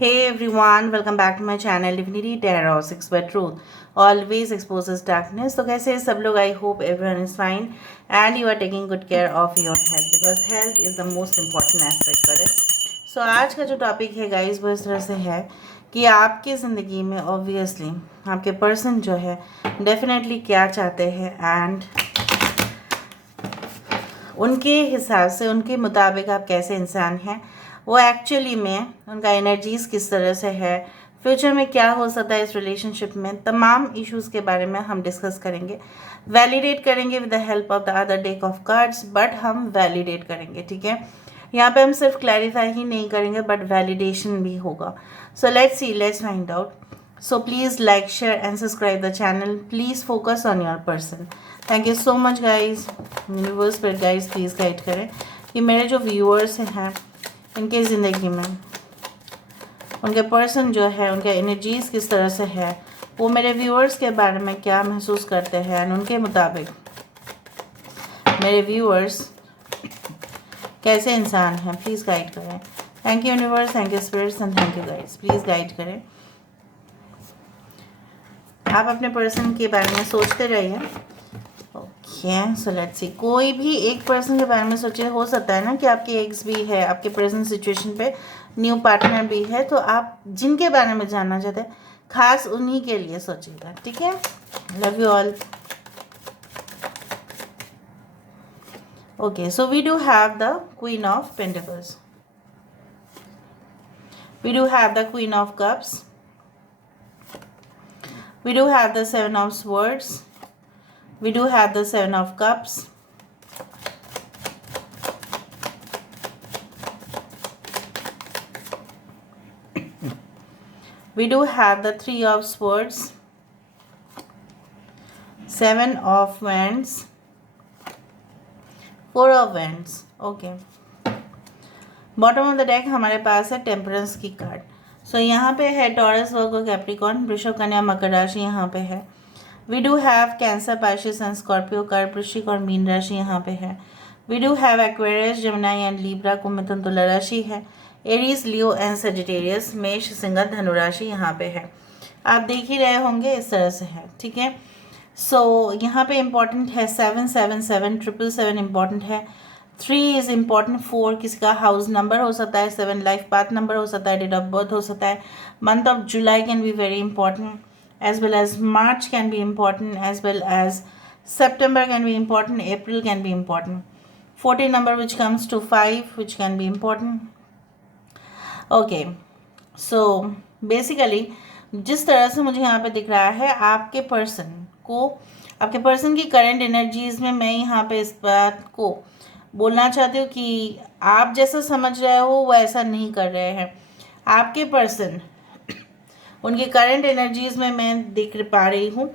Hey everyone, welcome back to my channel Divinity Tarot 6 by Truth. Always exposes darkness. तो कैसे हैं सब लोग? I hope everyone is fine and you are taking good care of your health because health is the most important aspect for it. So आज का जो topic है guys वो इस तरह से है कि आपकी ज़िंदगी में ऑब्वियसली आपके पर्सन जो है डेफिनेटली क्या चाहते हैं एंड उनके हिसाब से उनके मुताबिक आप कैसे इंसान हैं, वो एक्चुअली में उनका एनर्जीज़ किस तरह से है, फ्यूचर में क्या हो सकता है इस रिलेशनशिप में, तमाम इश्यूज़ के बारे में हम डिस्कस करेंगे, वैलिडेट करेंगे with the help of the other deck of cards. But हम वैलिडेट करेंगे, ठीक है। यहाँ पे हम सिर्फ क्लैरिफाई ही नहीं करेंगे बट वैलिडेशन भी होगा। सो let's C, let's find out. So please like, share and subscribe the channel. Please focus on your person. Thank you so much guys. Universe पर guys please गाइड करें कि मेरे जो व्यूअर्स हैं इनके ज़िंदगी में उनके पर्सन जो है उनके एनर्जीज़ किस तरह से है, वो मेरे व्यूअर्स के बारे में क्या महसूस करते हैं एंड उनके मुताबिक मेरे व्यूअर्स कैसे इंसान हैं, प्लीज़ गाइड करें। Thank you universe, thank you spirits and thank you guides, please guide करें। आप अपने पर्सन के बारे में सोचते रहिए। Okay, so let's see. कोई भी एक पर्सन के बारे में सोचिए। हो सकता है ना कि आपके एक्स भी है, आपके प्रेजेंट सिचुएशन पे न्यू पार्टनर भी है, तो आप जिनके बारे में जानना चाहते हैं खास उन्हीं के लिए सोचिएगा, ठीक है। Love you all. Okay, so we do have the queen of pentacles, we do have the queen of cups, we do have the seven of swords, we do have the seven of cups, we do have the three of swords, seven of wands, four of wands। Okay, bottom of the deck हमारे पास है temperance की card. सो यहाँ पे है taurus, वर्गो, Capricorn, वृषभ, कन्या, मकर राशि यहाँ पे है। We do have Cancer, Pisces and Scorpio, कर्क, वृश्चिक और मीन राशि यहाँ पे है। We do have Aquarius, Gemini and Libra, कुंभ, मिथुन, तुला राशि है। एरीज, लियो एंड सजिटेरियस, मेष, सिंह, धनु राशि यहाँ पे है। आप देख ही रहे होंगे इस तरह से है, ठीक है। सो यहाँ पे इम्पॉर्टेंट है 777 777 इम्पॉर्टेंट है। 3 इज़ इम्पॉर्टेंट। 4 किसी का हाउस नंबर हो सकता है। 7 लाइफ पाथ नंबर हो सकता है। डेट ऑफ बर्थ हो सकता है। Month of July can be very important as well as March can be important, as well as September can be important, April can be important. 14 number which comes to 5 which can be important. Okay, so basically जिस तरह से मुझे यहाँ पे दिख रहा है आपके पर्सन को, आपके पर्सन की करंट एनर्जीज में मैं यहाँ पे इस बात को बोलना चाहती हूँ कि आप जैसा समझ रहे हो वो ऐसा नहीं कर रहे हैं। आपके पर्सन उनकी करंट एनर्जीज में मैं देख पा रही हूँ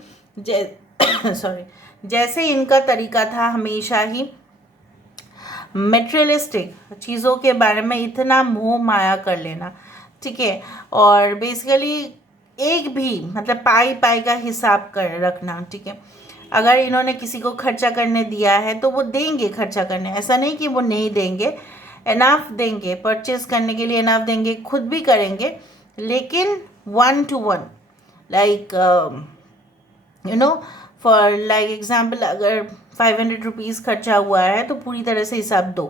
सॉरी, जैसे इनका तरीका था हमेशा ही मेटेरियलिस्टिक चीज़ों के बारे में इतना मोह माया कर लेना, ठीक है। और बेसिकली एक भी मतलब पाई पाई का हिसाब कर रखना, ठीक है। अगर इन्होंने किसी को खर्चा करने दिया है तो वो देंगे खर्चा करने, ऐसा नहीं कि वो नहीं देंगे, इनाफ देंगे, परचेज करने के लिए इनाफ देंगे, खुद भी करेंगे, लेकिन 1 to 1 like you know for like example अगर 500 रुपीज़ खर्चा हुआ है तो पूरी तरह से हिसाब दो,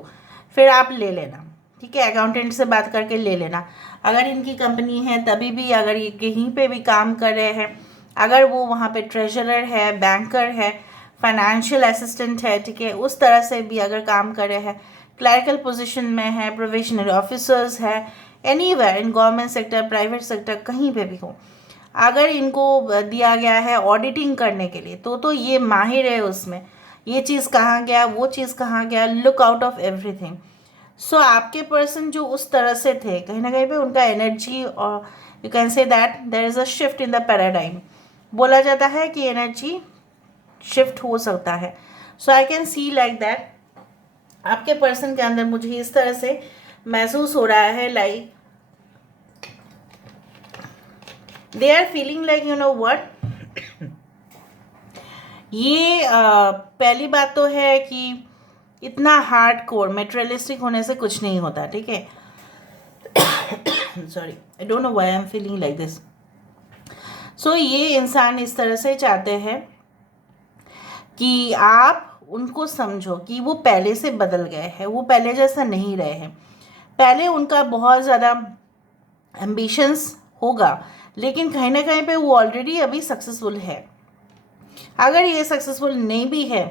फिर आप ले लेना, ठीक है। अकाउंटेंट से बात करके ले लेना। अगर इनकी कंपनी है तभी भी, अगर ये कहीं पे भी काम कर रहे हैं, अगर वो वहाँ पे ट्रेजरर है, बैंकर है, फाइनेंशियल असिस्टेंट है, ठीक है, उस तरह से भी अगर काम कर रहे हैं, क्लरिकल पोजीशन में है, प्रोफेशनल ऑफिसर्स है, anywhere in government sector, private sector, कहीं पे भी हो, अगर इनको दिया गया है ऑडिटिंग करने के लिए तो ये माहिर है उसमें, ये चीज़ कहाँ गया, वो चीज़ कहाँ गया, लुक आउट ऑफ एवरीथिंग। सो आपके पर्सन जो उस तरह से थे, कहीं ना कहीं पे उनका एनर्जी, और you can say that there is a shift in the paradigm. बोला जाता है कि एनर्जी शिफ्ट हो सकता है। So I can see like that आपके पर्सन के अंदर मुझे इस तरह से महसूस हो रहा है, like they are feeling like you know what, ये पहली बात तो है कि इतना हार्ड कोर मेटेरियलिस्टिक होने से कुछ नहीं होता, ठीक है। Sorry, I don't know why I am feeling like this. So ये इंसान इस तरह से चाहते हैं कि आप उनको समझो कि वो पहले से बदल गए हैं, वो पहले जैसा नहीं रहे हैं। पहले उनका बहुत ज़्यादा एम्बिशंस होगा, लेकिन कहीं ना कहीं पे वो ऑलरेडी अभी सक्सेसफुल है। अगर ये सक्सेसफुल नहीं भी है,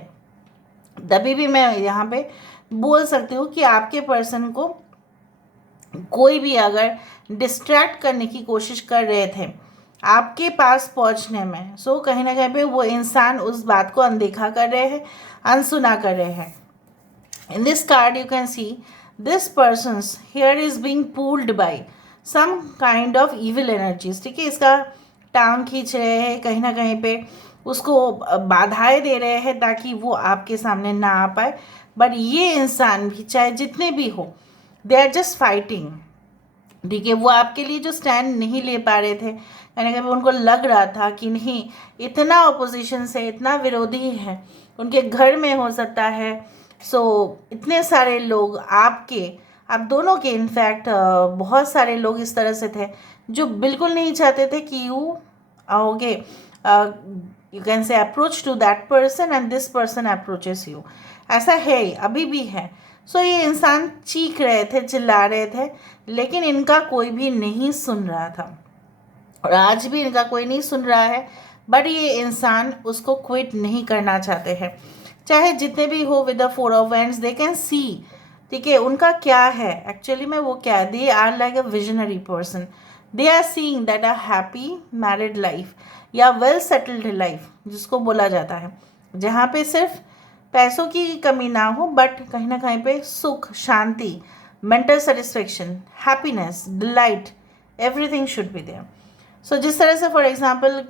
तभी भी मैं यहाँ पे बोल सकती हूँ कि आपके पर्सन को कोई भी अगर डिस्ट्रैक्ट करने की कोशिश कर रहे थे आपके पास पहुंचने में, सो कहीं ना कहीं पे वो इंसान उस बात को अनदेखा कर रहे हैं, अनसुना कर रहे हैं। In this card you can see this person's here is being pulled by some kind of evil energies. ठीक है, इसका टांग खींच रहे हैं, कहीं ना कहीं पे उसको बाधाएं दे रहे हैं ताकि वो आपके सामने ना आ पाए। बट ये इंसान भी, चाहे जितने भी हो, दे आर जस्ट फाइटिंग। ठीक है, वो आपके लिए जो स्टैंड नहीं ले पा रहे थे, कहीं ना कहीं उनको लग रहा था कि नहीं, इतना ऑपोजिशन से, इतना विरोधी है, उनके घर में हो सकता है। सो इतने सारे लोग आप दोनों के इनफैक्ट बहुत सारे लोग इस तरह से थे जो बिल्कुल नहीं चाहते थे कि यू आओगे, you can say approach to that person and this person approaches you. ऐसा है, अभी भी है। सो ये इंसान चीख रहे थे, चिल्ला रहे थे, लेकिन इनका कोई भी नहीं सुन रहा था, और आज भी इनका कोई नहीं सुन रहा है। बट ये इंसान उसको क्विट नहीं करना चाहते हैं, चाहे जितने भी हो। With the four of wands they can see, ठीक है, उनका क्या है एक्चुअली में, वो क्या है, they are like a visionary person. They are seeing that a happy married life या वेल सेटल्ड लाइफ जिसको बोला जाता है, जहाँ पे सिर्फ पैसों की कमी ना हो, बट कहीं ना कहीं पे सुख, शांति, mental satisfaction, happiness, delight, everything should be there. So जिस तरह से फॉर एग्जांपल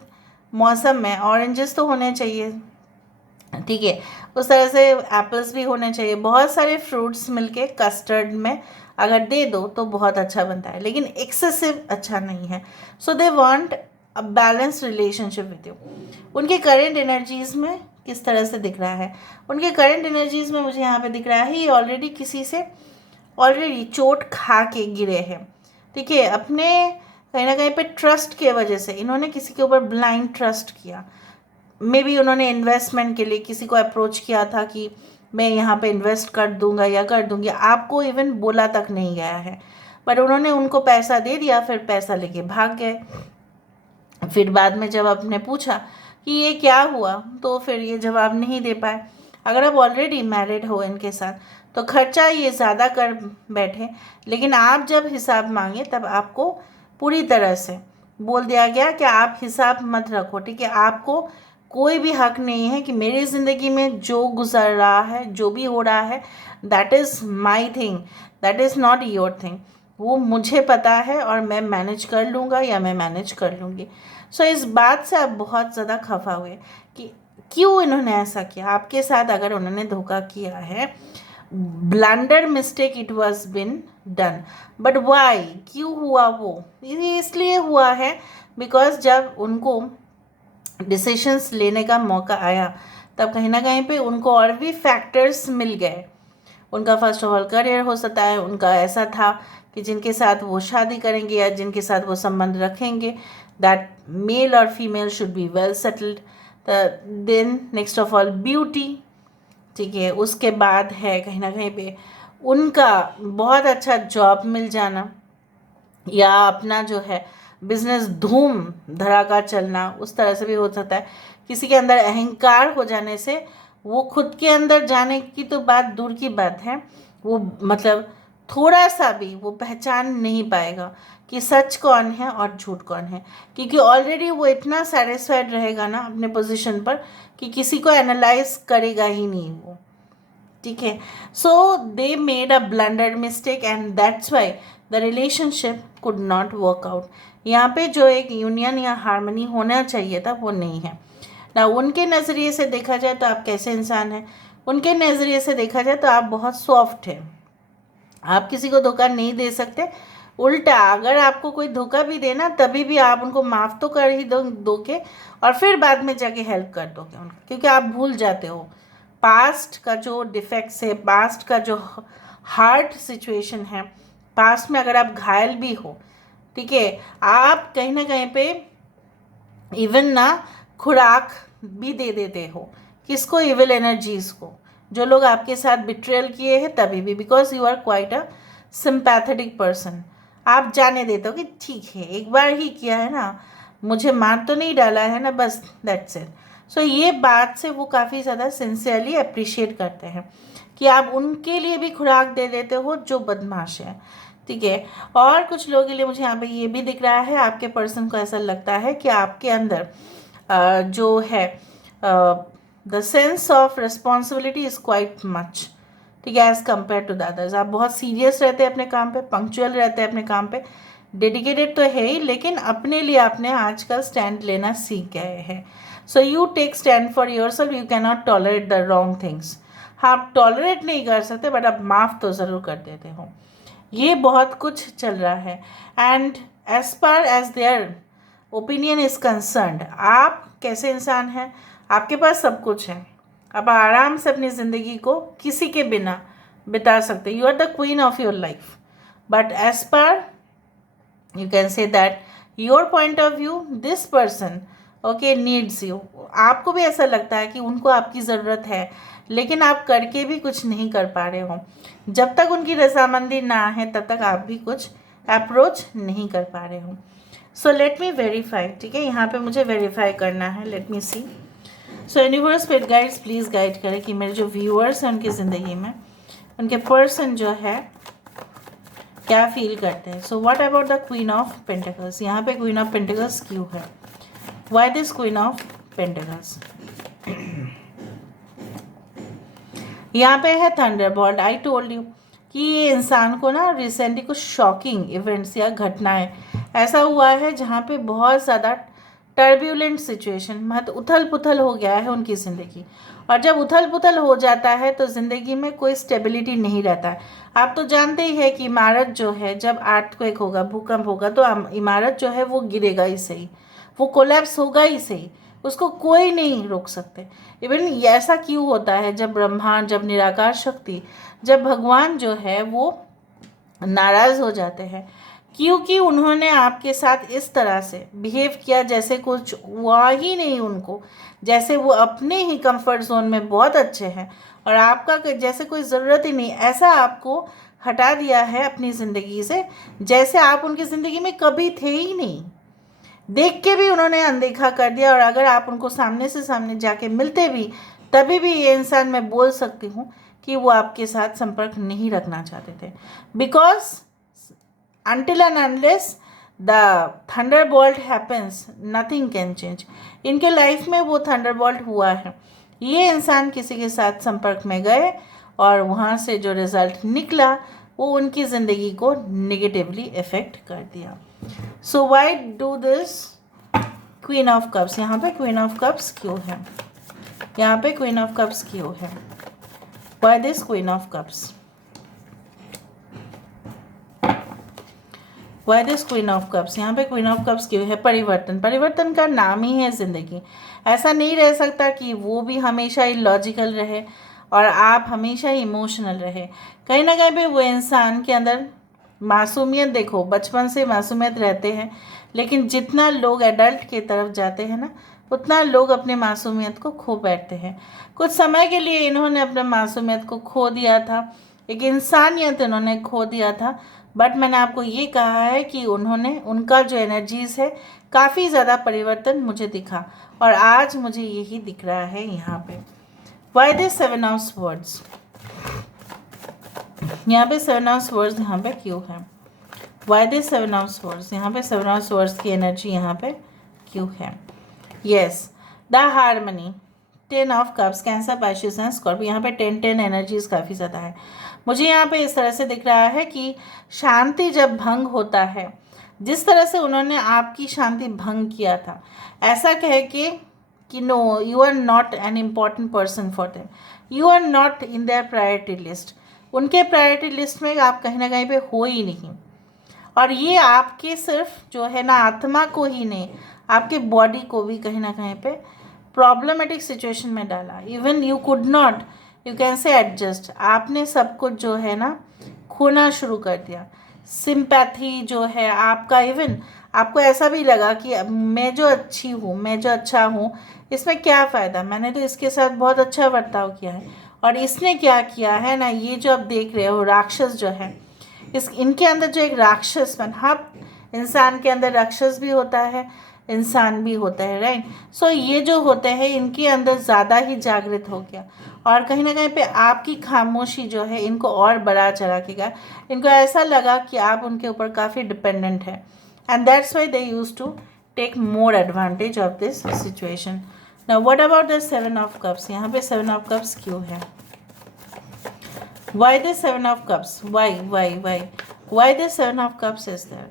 मौसम में ऑरेंजेस तो होने चाहिए, ठीक है, उस तरह से एप्पल्स भी होने चाहिए। बहुत सारे फ्रूट्स मिलके कस्टर्ड में अगर दे दो तो बहुत अच्छा बनता है, लेकिन एक्सेसिव अच्छा नहीं है। So they want a balance relationship with you. उनके करेंट एनर्जीज में किस तरह से दिख रहा है, उनके करंट एनर्जीज में मुझे यहाँ पे दिख रहा है ये ऑलरेडी किसी से ऑलरेडी चोट खा के गिरे हैं। ठीक है, अपने कहीं ना कहीं पे ट्रस्ट के वजह से इन्होंने किसी के ऊपर ब्लाइंड ट्रस्ट किया। मे बी उन्होंने इन्वेस्टमेंट के लिए किसी को अप्रोच किया था कि मैं यहाँ पे इन्वेस्ट कर दूंगा या कर दूंगी, आपको इवन बोला तक नहीं गया है, बट उन्होंने उनको पैसा दे दिया, फिर पैसा लेके भाग गए। फिर बाद में जब आपने पूछा कि ये क्या हुआ, तो फिर ये जवाब नहीं दे पाए। अगर आप ऑलरेडी मैरिड हो इनके साथ तो खर्चा ये ज़्यादा कर बैठे, लेकिन आप जब हिसाब मांगे तब आपको पूरी तरह से बोल दिया गया कि आप हिसाब मत रखो। ठीक है, आपको कोई भी हक नहीं है कि मेरी ज़िंदगी में जो गुजर रहा है, जो भी हो रहा है, that is my thing, that is not your thing. वो मुझे पता है और मैं मैनेज कर लूँगा या मैं मैनेज कर लूँगी। सो इस बात से आप बहुत ज़्यादा खफा हुए कि क्यों इन्होंने ऐसा किया आपके साथ। अगर उन्होंने धोखा किया है, blunder mistake it was been done, but why, क्यों हुआ वो, ये इसलिए हुआ है बिकॉज जब उनको डिसीशंस लेने का मौका आया तब कहीं ना कहीं पे उनको और भी फैक्टर्स मिल गए। उनका फर्स्ट ऑफ ऑल करियर हो सकता है, उनका ऐसा था कि जिनके साथ वो शादी करेंगे या जिनके साथ वो संबंध रखेंगे, दैट मेल और female should be well settled. Then next of all beauty, ठीक है, उसके बाद है कहीं ना कहीं पे उनका बहुत अच्छा जॉब मिल जाना, या अपना जो है बिजनेस धूम धड़ाका चलना, उस तरह से भी हो सकता है। किसी के अंदर अहंकार हो जाने से वो खुद के अंदर जाने की तो बात दूर की बात है, वो मतलब थोड़ा सा भी वो पहचान नहीं पाएगा कि सच कौन है और झूठ कौन है, क्योंकि ऑलरेडी वो इतना सेटिस्फाइड रहेगा ना अपने पोजीशन पर कि किसी को एनालाइज करेगा ही नहीं वो। ठीक है, so they made a blunder mistake and that's why the relationship could not work out. यहाँ पे जो एक यूनियन या हार्मनी होना चाहिए था वो नहीं है ना। उनके नज़रिए से देखा जाए तो आप कैसे इंसान हैं, उनके नज़रिए से देखा जाए तो आप बहुत सॉफ्ट हैं, आप किसी को धोखा नहीं दे सकते। उल्टा अगर आपको कोई धोखा भी देना तभी भी आप उनको माफ़ तो कर ही दोगे और फिर बाद में जाके हेल्प कर दोगे उनको, क्योंकि आप भूल जाते हो पास्ट का जो डिफेक्ट्स है, पास्ट का जो हार्ड सिचुएशन है। पास्ट में अगर आप घायल भी हो ठीक है। आप कहीं ना कहीं पे इवन ना खुराक भी दे देते हो किसको, इविल एनर्जीज को, जो लोग आपके साथ बिट्रेयल किए हैं तभी भी, because you are quite a sympathetic person. आप जाने देते हो कि ठीक है एक बार ही किया है ना, मुझे मार तो नहीं डाला है ना, बस दैट्स इट। सो ये बात से वो काफ़ी ज़्यादा सिंसियरली अप्रिशिएट करते हैं कि आप उनके लिए भी खुराक दे देते हो जो बदमाश है, ठीक है। और कुछ लोगों के लिए मुझे यहाँ पे ये भी दिख रहा है, आपके पर्सन को ऐसा लगता है कि आपके अंदर जो है the sense of responsibility is quite much, ठीक है, as compare to the others. आप बहुत सीरियस रहते हैं अपने काम पे, पंक्चुअल रहते हैं अपने काम पे, डेडिकेटेड तो है ही, लेकिन अपने लिए आपने आजकल स्टैंड लेना सीख गए हैं। So you take stand for your self, you can not tolerate the wrong things. हाँ, आप टॉलरेट नहीं कर सकते बट आप माफ़ तो ज़रूर कर देते हो। ये बहुत कुछ चल रहा है। And as per as their opinion is concerned, आप कैसे इंसान हैं, आपके पास सब कुछ है, आप आराम से अपनी ज़िंदगी को किसी के बिना बिता सकते, you are the queen of your life. But as per you can say that your point of view, this person okay needs you, आपको भी ऐसा लगता है कि उनको आपकी ज़रूरत है, लेकिन आप करके भी कुछ नहीं कर पा रहे हो। जब तक उनकी रजामंदी ना है तब तक आप भी कुछ अप्रोच नहीं कर पा रहे हो। सो लेट मी वेरीफाई, ठीक है, यहाँ पे मुझे वेरीफाई करना है। Let me see. So universe spirit guides please guide करें कि मेरे जो व्यूअर्स हैं उनकी ज़िंदगी में उनके पर्सन जो है क्या फील करते हैं। So what about the queen of pentacles, यहाँ पे क्वीन ऑफ पेंटिकल्स क्यों है, why this queen of pentacles. यहाँ पे है थंडरबोल्ट। आई टोल्ड यू कि ये इंसान को ना रिसेंटली कुछ शॉकिंग इवेंट्स या घटनाएं ऐसा हुआ है जहाँ पे बहुत ज़्यादा टर्ब्यूलेंट सिचुएशन, मतलब उथल पुथल हो गया है उनकी ज़िंदगी। और जब उथल पुथल हो जाता है तो ज़िंदगी में कोई स्टेबिलिटी नहीं रहता है। आप तो जानते ही है कि इमारत जो है, जब अर्थक्वेक होगा, भूकंप होगा, तो इमारत जो है वो गिरेगा ही सही, वो कोलैप्स होगा ही सही, उसको कोई नहीं रोक सकते। इवन ऐसा क्यों होता है, जब ब्रह्मांड, जब निराकार शक्ति, जब भगवान जो है वो नाराज़ हो जाते हैं, क्योंकि उन्होंने आपके साथ इस तरह से बिहेव किया जैसे कुछ हुआ ही नहीं उनको, जैसे वो अपने ही कंफर्ट जोन में बहुत अच्छे हैं और आपका जैसे कोई ज़रूरत ही नहीं, ऐसा आपको हटा दिया है अपनी ज़िंदगी से जैसे आप उनकी ज़िंदगी में कभी थे ही नहीं। देख के भी उन्होंने अनदेखा कर दिया, और अगर आप उनको सामने से सामने जाके मिलते भी तभी भी ये इंसान, मैं बोल सकती हूँ कि वो आपके साथ संपर्क नहीं रखना चाहते थे, because until and unless the thunderbolt happens nothing can change। इनके लाइफ में वो थंडरबोल्ट हुआ है, ये इंसान किसी के साथ संपर्क में गए और वहाँ से जो रिज़ल्ट निकला वो उनकी ज़िंदगी को नेगेटिवली इफ़ेक्ट कर दिया। So why do this queen of cups, यहाँ पे क्वीन ऑफ कप्स क्यों है, यहाँ पे क्वीन ऑफ कप्स क्यों है, why this queen of cups, why this queen of cups, यहाँ पे क्वीन ऑफ कप्स क्यों है। परिवर्तन, परिवर्तन का नाम ही है ज़िंदगी। ऐसा नहीं रह सकता कि वो भी हमेशा इलॉजिकल रहे और आप हमेशा इमोशनल रहे। कहीं ना कहीं पे वो इंसान के अंदर मासूमियत, देखो बचपन से मासूमियत रहते हैं, लेकिन जितना लोग एडल्ट की तरफ जाते हैं ना, उतना लोग अपने मासूमियत को खो बैठते हैं। कुछ समय के लिए इन्होंने अपने मासूमियत को खो दिया था, एक इंसानियत इन्होंने खो दिया था, बट मैंने आपको ये कहा है कि उन्होंने, उनका जो एनर्जीज़ है काफ़ी ज़्यादा परिवर्तन मुझे दिखा, और आज मुझे यही दिख रहा है यहाँ पे। वाई दिस 7 ऑफ स्वर्ड्स, यहाँ पे 7 ऑफ स्वर्ड्स यहाँ पे क्यों है, वाई दिस 7 ऑफ स्वर्ड्स, यहाँ पे 7 ऑफ स्वर्ड्स की एनर्जी यहाँ पे क्यों है। Yes, the harmony, 10 of cups, cancer, Pisces and Scorpio, यहाँ पे 10 एनर्जीज काफ़ी ज़्यादा है। मुझे यहाँ पे इस तरह से दिख रहा है कि शांति जब भंग होता है, जिस तरह से उन्होंने आपकी शांति भंग किया था, ऐसा कह के कि no, you are not an important person for them, you are not in their priority list, उनके प्रायोरिटी लिस्ट में आप कहीं ना कहीं पे हो ही नहीं। और ये आपके सिर्फ जो है ना आत्मा को ही नहीं, आपके बॉडी को भी कहीं ना कहीं पे प्रॉब्लमेटिक सिचुएशन में डाला। Even you could not, you can से एडजस्ट, आपने सब कुछ जो है ना खोना शुरू कर दिया। सिंपैथी जो है आपका, इवन आपको ऐसा भी लगा कि अब मैं जो अच्छी हूँ, मैं जो अच्छा हूँ, इसमें क्या फ़ायदा, मैंने तो इसके साथ बहुत अच्छा बर्ताव किया है और इसने क्या किया है ना। ये जो आप देख रहे हो राक्षस जो है, इस इनके अंदर जो एक राक्षसपन, हाँ इंसान के अंदर राक्षस भी होता है, इंसान भी होता है, राइट। सो ये जो होते हैं इनके अंदर ज़्यादा ही जागृत हो गया और कहीं ना कहीं पे आपकी खामोशी जो है इनको और बढ़ा चढ़ा के गया। इनको ऐसा लगा कि आप उनके ऊपर काफ़ी डिपेंडेंट है, and that's why they use to take more advantage of this situation. Now what about the 7 of cups? यहाँ पे 7 ऑफ कप्स क्यों है? Why the 7 of Cups? Why the 7 of Cups is there?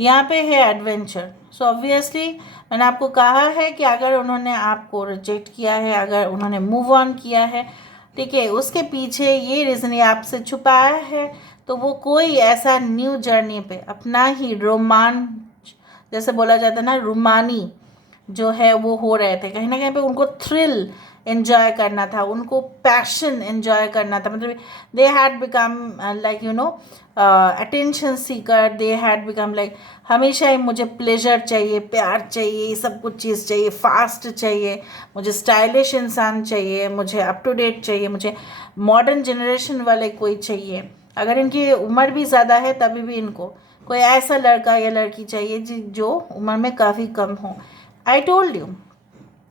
यहाँ पे है adventure. So obviously मैंने आपको कहा है कि अगर उन्होंने आपको रिजेक्ट किया है, अगर उन्होंने मूव ऑन किया है, ठीक है, उसके पीछे ये रीज़न ये आपसे छुपाया है, तो वो कोई ऐसा न्यू जर्नी पे अपना ही रोमांच, जैसे बोला जाता है ना, रूमानी जो है वो हो रहे थे। कहीं ना कहीं पे उनको थ्रिल एंजॉय करना था, उनको पैशन एंजॉय करना था। मतलब they had become like you no attention seeker, they had become like हमेशा ही मुझे प्लेजर चाहिए, प्यार चाहिए, सब कुछ चीज़ चाहिए, फास्ट चाहिए, मुझे स्टाइलिश इंसान चाहिए, मुझे अप टू डेट चाहिए, मुझे मॉडर्न जनरेशन वाले कोई चाहिए। अगर इनकी उम्र भी ज़्यादा है तभी भी इनको कोई ऐसा लड़का या लड़की चाहिए जो उम्र में काफ़ी कम हो। आई टोल्ड यू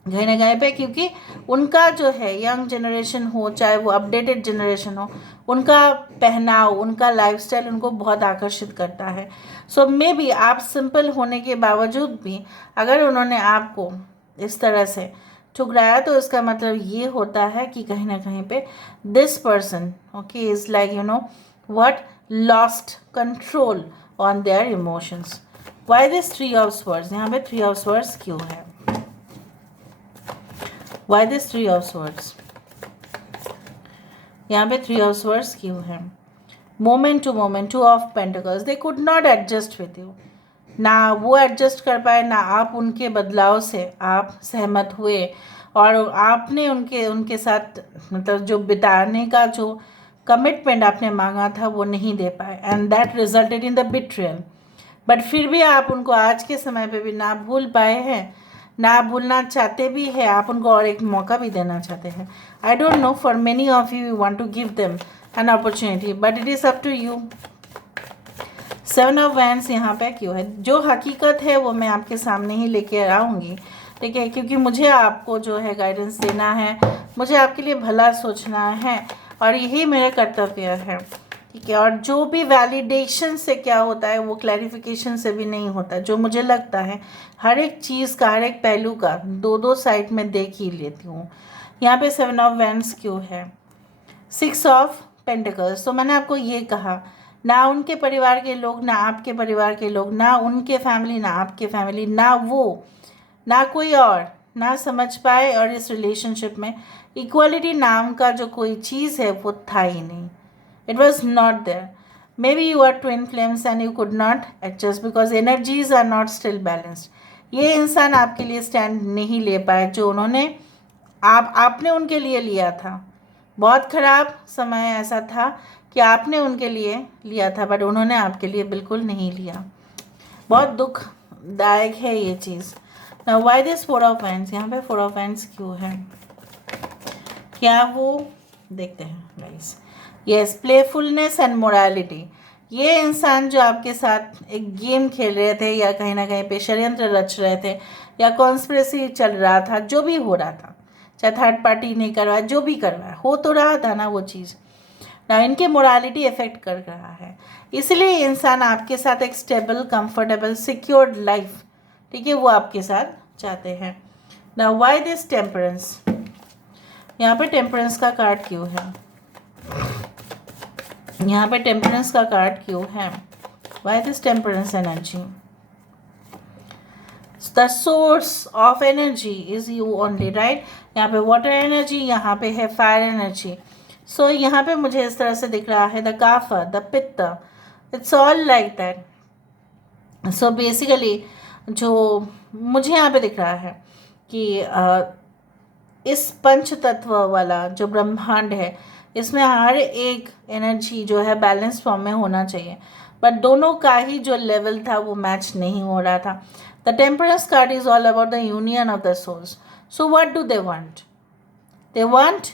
कहीं ना कहीं पे, क्योंकि उनका जो है यंग जनरेशन हो चाहे वो अपडेटेड जनरेशन हो, उनका पहनाव, उनका लाइफस्टाइल उनको बहुत आकर्षित करता है। सो मे बी आप सिंपल होने के बावजूद भी अगर उन्होंने आपको इस तरह से ठुकराया तो इसका मतलब ये होता है कि कहीं ना कहीं पे this person okay is like you know what lost control on their emotions. Why this 3 of Swords? यहाँ पे 3 of Swords क्यों है? Why this 3 of Swords? यहाँ पे 3 of Swords क्यों है? Moment to moment, 2 of Pentacles, they could not adjust with you. ना वो एडजस्ट कर पाए, ना आप उनके बदलाव से आप सहमत हुए, और आपने उनके साथ मतलब जो बिताने का जो कमिटमेंट आपने मांगा था वो नहीं दे पाए, and that resulted in the betrayal. But फिर भी आप उनको आज के समय पे भी ना भूल पाए हैं, ना भूलना चाहते भी है, आप उनको और एक मौका भी देना चाहते हैं। I don't know, for many of you want to give them an opportunity, but it is up to you. 7 of Wands यहाँ पे क्यों है? जो हकीकत है वो मैं आपके सामने ही लेके आऊँगी, ठीक है, क्योंकि मुझे आपको जो है गाइडेंस देना है, मुझे आपके लिए भला सोचना है और यही मेरे कर्तव्य है, ठीक है। और जो भी वैलिडेशन से क्या होता है वो क्लैरिफिकेशन से भी नहीं होता। जो मुझे लगता है हर एक चीज़ का, हर एक पहलू का दो साइड में देख ही लेती हूँ। यहाँ पे 7 of Wands क्यों है? 6 of Pentacles। तो मैंने आपको ये कहा, ना उनके परिवार के लोग, ना आपके परिवार के लोग, ना उनके फैमिली, ना आपके फैमिली, ना वो, ना कोई और ना समझ पाए, और इस रिलेशनशिप में इक्वलिटी नाम का जो कोई चीज़ है वो था ही नहीं। It was not there. Maybe you are twin flames and you could not adjust because energies are not still balanced. ये इंसान आपके लिए स्टैंड नहीं ले पाए जो उन्होंने आपने उनके लिए लिया था। बहुत ख़राब समय ऐसा था कि आपने उनके लिए लिया था बट उन्होंने आपके लिए बिल्कुल नहीं लिया। बहुत दुखदायक है ये चीज़। Now why this 4 of Wands? यहाँ पे 4 of Wands क्यों है? क्या वो देखते हैं guys. Yes, playfulness and morality. ये इंसान जो आपके साथ एक गेम खेल रहे थे या कहीं ना कहीं पे षड्यंत्र रच रहे थे या कॉन्स्पिरेसी चल रहा था, जो भी हो रहा था, चाहे थर्ड पार्टी नहीं करवाया, जो भी करवाया, हो तो रहा था ना वो चीज़, ना इनके मोरालिटी इफेक्ट कर रहा है। इसलिए इंसान आपके साथ एक स्टेबल, कंफर्टेबल, सिक्योर्ड लाइफ, ठीक है, वो आपके साथ चाहते हैं। ना वाई दिस टेम्परेंस? यहाँ पे टेम्परेंस का कार्ड क्यों है? यहाँ पे टेम्परेंस का कार्ड क्यों है? Why this temperance energy? The source of energy is you only, right. यहाँ पे वाटर एनर्जी, यहाँ पे है फायर एनर्जी। सो यहाँ पे मुझे इस तरह से दिख रहा है द काफर, द पित्त, it's all like that. So basically जो मुझे यहाँ पे दिख रहा है कि इस पंच तत्व वाला जो ब्रह्मांड है इसमें हर एक एनर्जी जो है बैलेंस फॉर्म में होना चाहिए, बट दोनों का ही जो लेवल था वो मैच नहीं हो रहा था. The temperance card is all about the union of the souls. So what do they want? They want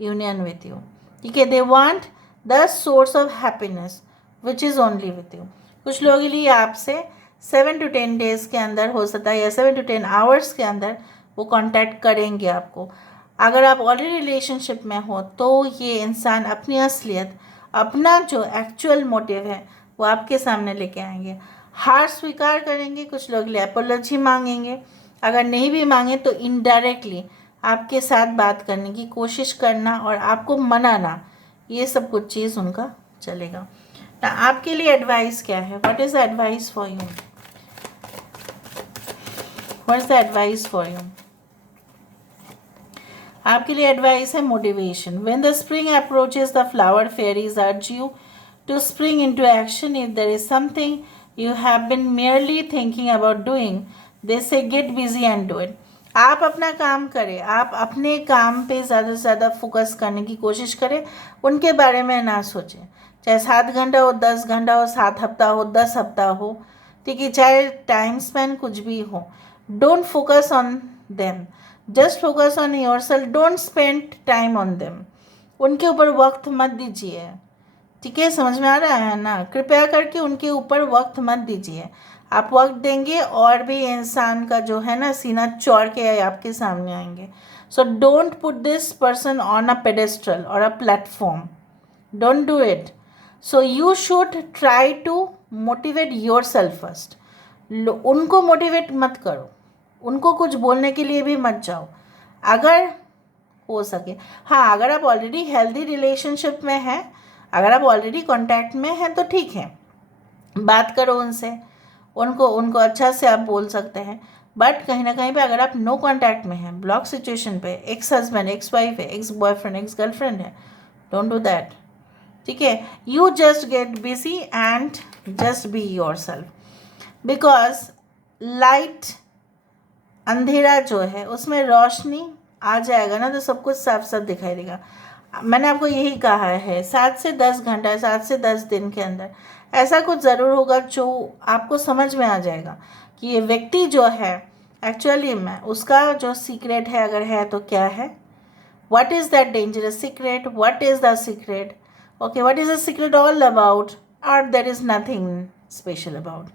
union with you. ठीक है, they want the source of happiness which is only with you. कुछ लोगों के लिए आपसे 7 to 10 days के अंदर हो सकता है, या 7 to 10 hours के अंदर वो कांटेक्ट करेंगे आपको. अगर आप ऑलरेडी रिलेशनशिप में हो तो ये इंसान अपनी असलियत, अपना जो एक्चुअल मोटिव है वो आपके सामने लेके आएंगे. हार स्वीकार करेंगे, कुछ लोग लिए अपोलॉजी मांगेंगे, अगर नहीं भी मांगे तो इनडायरेक्टली आपके साथ बात करने की कोशिश करना और आपको मनाना, ये सब कुछ चीज़ उनका चलेगा. ना आपके लिए एडवाइस क्या है? What is the advice for you? What is the advice for you? आपके लिए एडवाइस है motivation. When the spring approaches the flower fairies urge you to spring into action. If there is something you have been merely thinking about doing, they say get busy and do it. आप अपना काम करें, आप अपने काम पे ज़्यादा से ज़्यादा फोकस करने की कोशिश करें, उनके बारे में ना सोचें. चाहे 7 घंटा हो, 10 घंटा हो, 7 हफ्ता हो, 10 हफ्ता हो, ठीक है, चाहे टाइम स्पेंड कुछ भी हो. Don't focus on them, just focus on your self. Don't spend time on them. उनके ऊपर वक्त मत दीजिए. ठीक है, समझ में आ रहा है ना? कृपया करके उनके ऊपर वक्त मत दीजिए. आप वक्त देंगे और भी इंसान का जो है ना सीना चौड़ के आपके सामने आएंगे. So don't put this person on a pedestal और a platform. Don't do it. So you should try to motivate yourself first. उनको मोटिवेट मत करो, उनको कुछ बोलने के लिए भी मत जाओ अगर हो सके. हाँ, अगर आप ऑलरेडी हेल्दी रिलेशनशिप में हैं, अगर आप ऑलरेडी कांटेक्ट में हैं तो ठीक है, बात करो उनसे, उनको अच्छा से आप बोल सकते हैं. बट कहीं ना कहीं पे अगर आप नो कांटेक्ट में हैं, ब्लॉक सिचुएशन पे, एक्स हस्बैंड, एक्स वाइफ है, एक्स बॉयफ्रेंड, एक्स गर्लफ्रेंड है, डोंट डू दैट. ठीक है, you just get busy and just be your self. Because light, अंधेरा जो है उसमें रोशनी आ जाएगा ना तो सब कुछ साफ साफ दिखाई देगा. मैंने आपको यही कहा है, 7 से 10 घंटा, 7 से 10 दिन के अंदर ऐसा कुछ ज़रूर होगा जो आपको समझ में आ जाएगा कि ये व्यक्ति जो है एक्चुअली में उसका जो सीक्रेट है, अगर है तो क्या है. What is that dangerous secret? What is the secret? Okay, what is the secret all about? और there is nothing special about.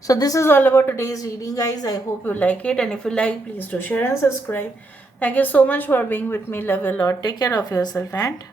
So this is all about today's reading, guys. I hope you like it, and if you like, please do share and subscribe. Thank you so much for being with me. Love you a lot. Take care of yourself and